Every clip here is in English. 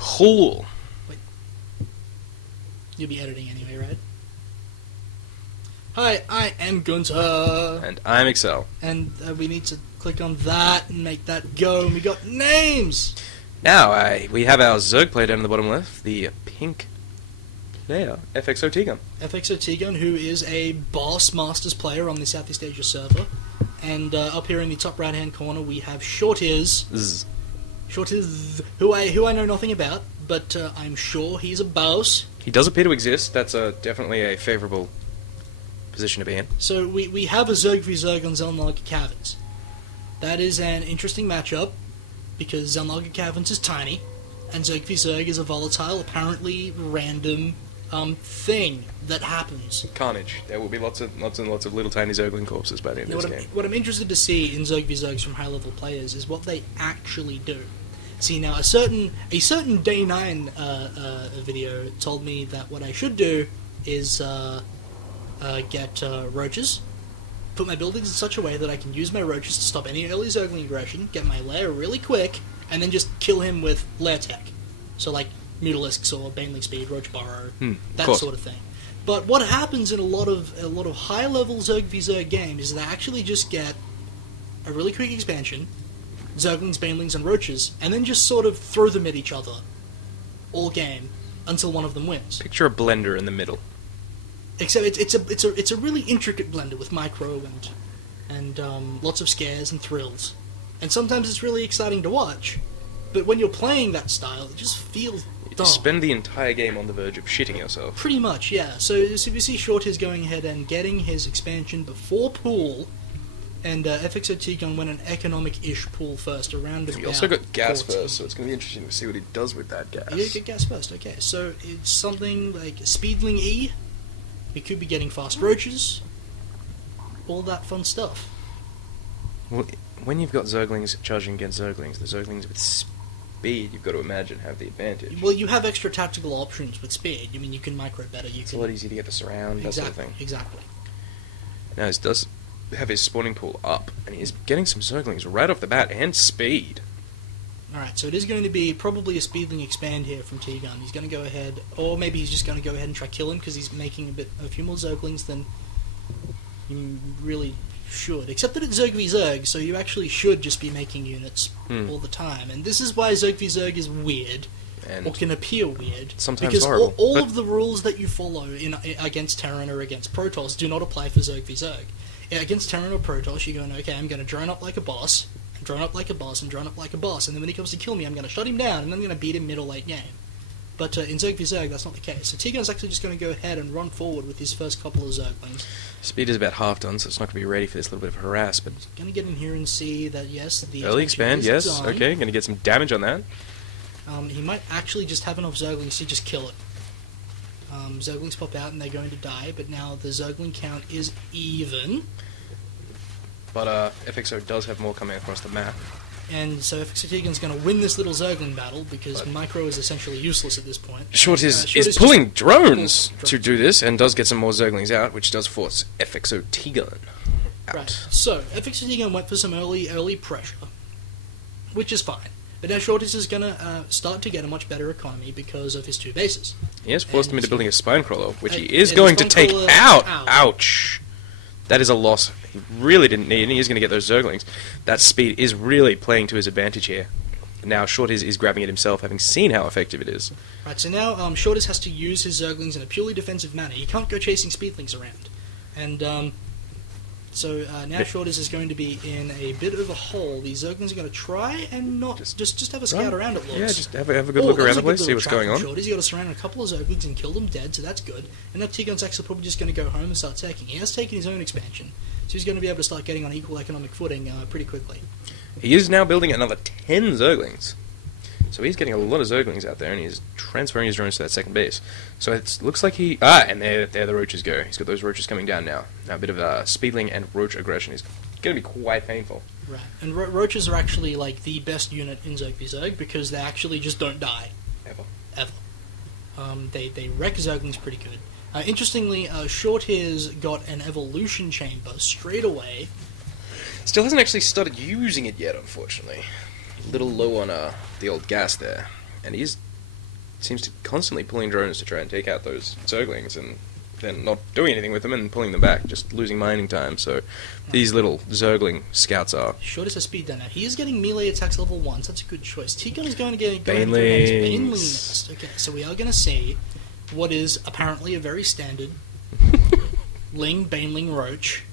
Cool. Wait. You'll be editing anyway, right? Hi, I am Gunter. And I'm Excel. And we need to click on that and make that go. And we got names! Now, we have our Zerg player down in the bottom left, the pink player, FXOtgun. FXOtgun, who is a Boss Masters player on the Southeast Asia server. And up here in the top right-hand corner, we have Shortizz. Shortizz, who I know nothing about, but I'm sure he's a boss. He does appear to exist. That's definitely a favourable position to be in. So we have a Zerg v Zerg on Zelnaga Caverns. That is an interesting matchup, because Zelnaga Caverns is tiny, and Zerg v Zerg is a volatile, apparently random thing that happens. Carnage. There will be lots and lots of little tiny Zergling corpses by the end of this game. What I'm interested to see in Zerg v Zergs from high-level players is what they actually do. See, now a certain Day 9 video told me that what I should do is get roaches, put my buildings in such a way that I can use my roaches to stop any early Zergling aggression, get my lair really quick, and then just kill him with lair tech. So like Mutalisks or Baneling Speed, Roach Burrow, that sort of thing. But what happens in a lot of high-level Zerg v Zerg games is they actually just get a really quick expansion, Zerglings, Banelings, and Roaches, and then just sort of throw them at each other all game until one of them wins. Picture a blender in the middle. Except it's a really intricate blender with micro and lots of scares and thrills, and sometimes it's really exciting to watch. But when you're playing that style, it just feels dumb. You spend the entire game on the verge of shitting yourself. Pretty much, yeah. So we see Shortizz going ahead and getting his expansion before pool, and FXOtgun went an economic-ish pool first, around about. He also got gas 14. first, so it's going to be interesting to see what he does with that gas. He did get gas first, okay. So it's something like Speedling E. We could be getting fast roaches. All that fun stuff. Well, when you've got Zerglings charging against Zerglings, the Zerglings with speed, you've got to imagine, have the advantage. Well, you have extra tactical options with speed. I mean, you can micro better. It's a lot easier to get the surround, that sort of thing. Exactly. Now, he does have his spawning pool up, and he's getting some Zerglings right off the bat, and speed. Alright, so it is going to be probably a Speedling expand here from T-Gun. He's going to go ahead, or maybe he's just going to go ahead and try kill him, because he's making a few more Zerglings than you really should. Except that it's Zerg v Zerg, so you actually should just be making units all the time. And this is why Zerg v Zerg is weird, or can appear weird. Sometimes because horrible. all of the rules that you follow against Terran or against Protoss do not apply for Zerg v Zerg. Against Terran or Protoss, you're going, okay, I'm going to drone up like a boss, and drone up like a boss, and drone up like a boss, and then when he comes to kill me, I'm going to shut him down, and then I'm going to beat him mid or late game. But in Zerg v Zerg, that's not the case. So T-Gun's actually just going to go ahead and run forward with his first couple of Zerglings. Speed is about half done, so it's not going to be ready for this little bit of harass, but... Going to get in here and see that, yes, the... Early expand, yes, done. okay, going to get some damage on that. He might actually just have enough Zerglings to just kill it. Zerglings pop out and they're going to die, but now the Zergling count is even. But FXO does have more coming across the map. And so FXOtgun's going to win this little Zergling battle, because micro is essentially useless at this point. Shortizz is pulling drones to do this, and does get some more Zerglings out, which does force FXOtgun out. Right, so FXOtgun went for some early pressure, which is fine. But now Shortizz is going to start to get a much better economy because of his two bases. He has forced him into building a spine crawler, which he is going to take out. Ouch! That is a loss he really didn't need, and he's going to get those Zerglings. That speed is really playing to his advantage here. Now Shortizz is grabbing it himself, having seen how effective it is. Right, so now Shortizz has to use his Zerglings in a purely defensive manner. He can't go chasing Speedlings around. And so now Shortizz is going to be in a bit of a hole. These Zerglings are going to try and not just have a scout around it. Yeah, just have a good look around the place, see what's going on. Shortizz got to surround a couple of Zerglings and kill them dead, so that's good. And now T-Gun's actually probably just going to go home and start taking. He has taken his own expansion, so he's going to be able to start getting on equal economic footing pretty quickly. He is now building another 10 Zerglings. So he's getting a lot of Zerglings out there, and he's transferring his drones to that second base. So it looks like he... and there the Roaches go. He's got those Roaches coming down now. Now a bit of Speedling and Roach aggression is going to be quite painful. Right, and Roaches are actually like the best unit in Zerg v Zerg, because they actually just don't die. Ever. They wreck Zerglings pretty good. Interestingly, Shortizz got an evolution chamber straight away. Still hasn't actually started using it yet, unfortunately. A little low on the old gas there. And he's seems to constantly pulling drones to try and take out those Zerglings, and then not doing anything with them and pulling them back, just losing mining time. So these little Zergling scouts are... Shortizz has speed down now. He is getting melee attacks level 1, so that's a good choice. T-Gun is going to get Banelings. Nest. Okay, so we are going to see what is apparently a very standard Ling, Baneling, Roach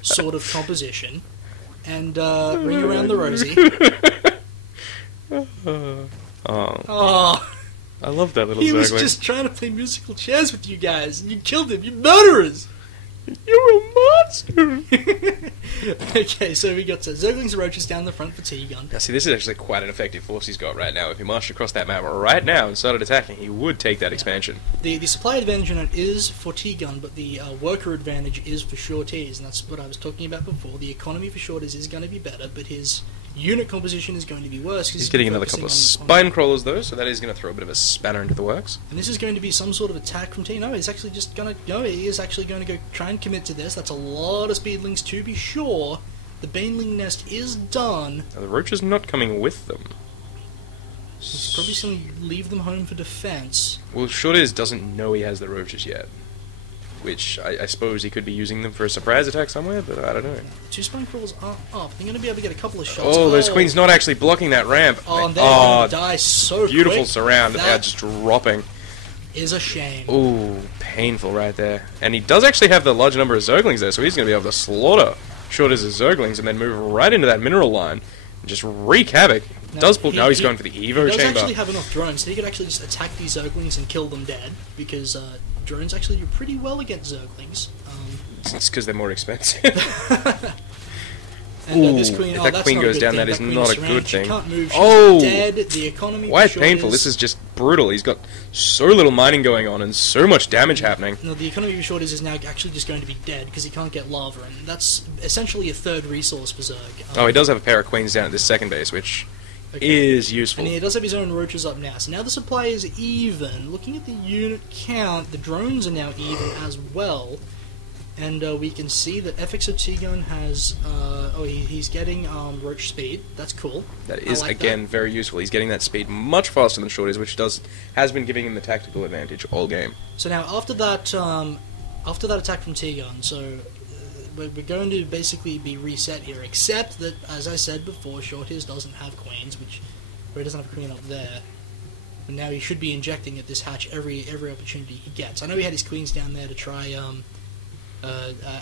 sort of composition. And ring around the rosy. Oh. I love that little He Zergling. was just trying to play musical chairs with you guys, and you killed him, you murderers! You're a monster! Okay, so we got Zerglings and Roaches down the front for T-Gun. Now see, this is actually quite an effective force he's got right now. If he marched across that map right now and started attacking, he would take that expansion. The supply advantage on it is for T-Gun, but the worker advantage is for Shortizz, and that's what I was talking about before. The economy for Shortizz is going to be better, but his unit composition is going to be worse. He's getting another couple of spine crawlers, though, so that is going to throw a bit of a spanner into the works. And this is going to be some sort of attack from T. No, he's actually just going to go. He is actually going to go try and commit to this. That's a lot of speedlings to be sure. The Baneling nest is done. Now, the Roach is not coming with them. He's probably going to leave them home for defense. Well, Shortizz doesn't know he has the Roaches yet. Which, I suppose he could be using them for a surprise attack somewhere, but I don't know. 2 spine crawlers are up. They're going to be able to get a couple of shots. Oh, those Queen's not actually blocking that ramp. Oh, and they're going to die so beautiful quick. surround. They're That just dropping. is a shame. Ooh, painful right there. And he does actually have the large number of Zerglings there, so he's going to be able to slaughter Shortizz's Zerglings and then move right into that mineral line and just wreak havoc. Now he's going for the Evo He does chamber. actually have enough drones, so he could actually just attack these Zerglings and kill them dead, because drones actually do pretty well against Zerglings. It's because they're more expensive. And this queen, if that that's queen not a goes good down, thing. that is queen not a surrounded. good She thing. can't move. She's Oh! dead. The economy Quite for painful. Shortizz- This is just brutal. He's got so little mining going on and so much damage happening. No, the economy for Shortizz is now actually just going to be dead because he can't get lava, and that's essentially a third resource for Zerg. Oh, he does have a pair of queens down at this second base, which is useful. And he does have his own roaches up now. So now the supply is even. Looking at the unit count, the drones are now even as well. And we can see that FXOtgun has... he's getting roach speed. That's cool. That is, I like again, very useful. He's getting that speed much faster than Shortizz, which has been giving him the tactical advantage all game. So now, after that attack from T-Gun, so we're going to basically be reset here, except that, as I said before, Shortizz doesn't have queens, or he doesn't have a queen up there. And now he should be injecting at this hatch every opportunity he gets. I know he had his queens down there to try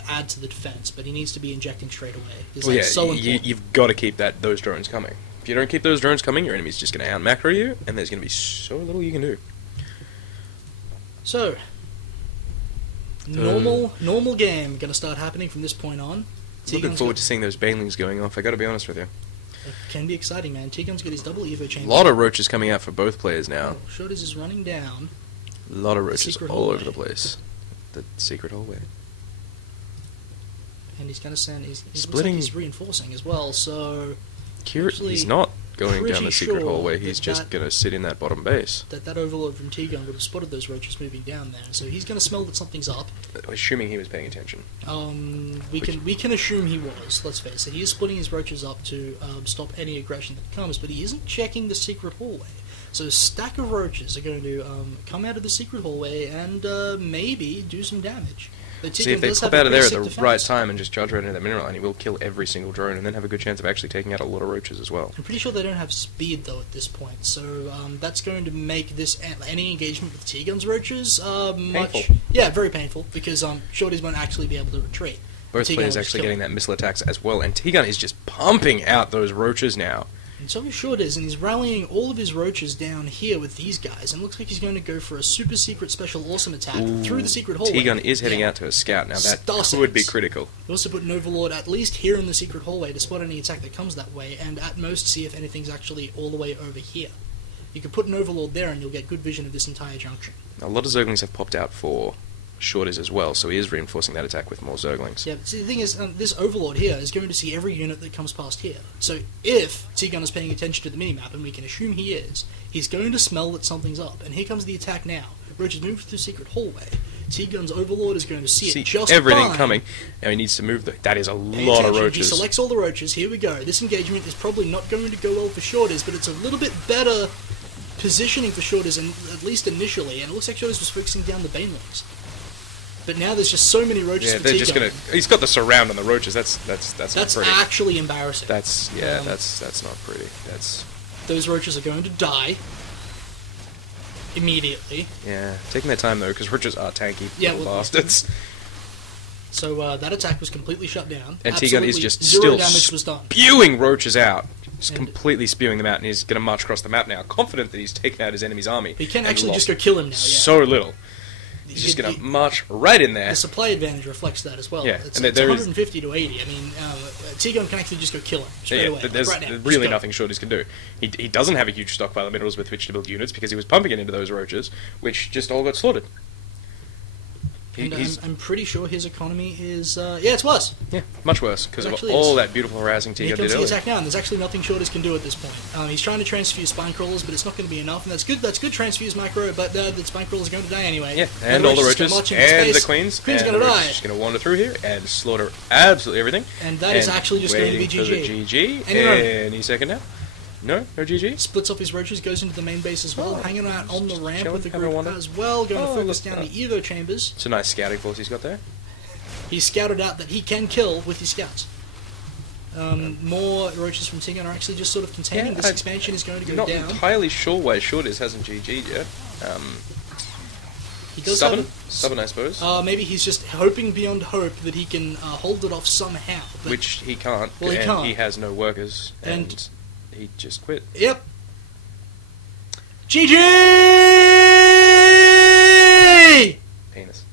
add to the defense, but he needs to be injecting straight away. You've got to keep those drones coming. If you don't keep those drones coming, your enemy's just going to out-macro you, and there's going to be so little you can do. So, normal game going to start happening from this point on. Looking forward to seeing those banelings going off, I got to be honest with you. It can be exciting, man. T-Gun's got his double Evo chamber. A lot of roaches coming out for both players now. Shortizz is running down. A lot of roaches Secret all hallway. over the place. The secret hallway. And he's going to send... He's Splitting. Looks like he's reinforcing as well, so... He's not going down the secret sure hallway, he's just going to sit in that bottom base. That overlord from T-Gun would have spotted those roaches moving down there, so he's going to smell that something's up. Assuming he was paying attention. We can assume he was, let's face it. He is splitting his roaches up to stop any aggression that comes, but he isn't checking the secret hallway. So a stack of roaches are going to come out of the secret hallway and maybe do some damage. See, if they pop out of there at the right time and just charge right into that mineral line, he will kill every single drone and then have a good chance of actually taking out a lot of roaches as well. I'm pretty sure they don't have speed, though, at this point, so that's going to make this any engagement with T-Gun's roaches painful. Yeah, very painful, because Shortizz won't actually be able to retreat. Both players actually getting that missile attacks as well, and T-Gun is just pumping out those roaches now. And so is Shortizz, and he's rallying all of his roaches down here with these guys, and it looks like he's going to go for a super secret special awesome attack through the secret hallway. T-Gun is heading out to a scout now. That could be critical. He also put an overlord at least here in the secret hallway to spot any attack that comes that way, and at most see if anything's actually all the way over here. You can put an overlord there, and you'll get good vision of this entire junction. A lot of Zerglings have popped out for Shortizz as well, so he is reinforcing that attack with more Zerglings. Yeah, but see, the thing is, this Overlord here is going to see every unit that comes past here. So if T-Gun is paying attention to the minimap, and we can assume he is, he's going to smell that something's up. And here comes the attack now. Roach is moving through the secret hallway. T-Gun's Overlord is going to see it just everything fine. coming. Now he needs to move that is a lot of roaches. He selects all the roaches. Here we go. This engagement is probably not going to go well for Shortizz, but it's a little bit better positioning for Shortizz, and at least initially, and it looks like Shortizz was focusing down the Banelings. But now there's just so many roaches. Yeah, for they're T-Gun. just gonna. He's got the surround on the roaches. That's not pretty. actually embarrassing. That's that's not pretty. That's those roaches are going to die immediately. yeah. Taking their time though, because roaches are tanky. Yeah, little well, bastards. So that attack was completely shut down. And T-Gun is just zero still damage was done. spewing roaches out. Just And- completely spewing them out, and he's going to march across the map now, confident that he's taken out his enemy's army. He can and actually just lost go kill him now. Yeah. so little. He's just going to march right in there. The supply advantage reflects that as well. Yeah, It's, and it's there is- 150 to 80. I mean, T-Gun can actually just go kill him straight away. There's right now. really Just go. nothing Shortizz can do. He doesn't have a huge stockpile of minerals with which to build units because he was pumping it into those roaches, which just all got slaughtered. And I'm pretty sure his economy is... yeah, it's worse. Yeah, much worse because of Actually, all it's- that beautiful harassing Here T-Gun comes did the earlier. attack now, and there's actually nothing Shortizz can do at this point. He's trying to transfuse spine crawlers, but it's not going to be enough, and that's good transfuse micro, but the spine crawlers are going to die anyway. Yeah, and all the roaches, and the queens, Queen's and going to the die. roaches just going to wander through here and slaughter absolutely everything. And that is actually just going to be waiting for the GG. GG. Any second now. No GG. Splits off his roaches, goes into the main base as well, hanging out on the ramp chilling, with the having a group wander. as well, going to Oh, focus look down at the Evo chambers. It's a nice scouting force he's got there. He's scouted out that he can kill with his scouts. More roaches from T-Gun are actually just sort of containing. Yeah, this expansion is going to I'm go not down. entirely sure why Shortizz hasn't GG'd yet. He does Stubborn? have Stubborn, I suppose. maybe he's just hoping beyond hope that he can hold it off somehow. But, Which he can't, Well, he and can't. he has no workers, and And- he just quit. Yep. GG! Penis.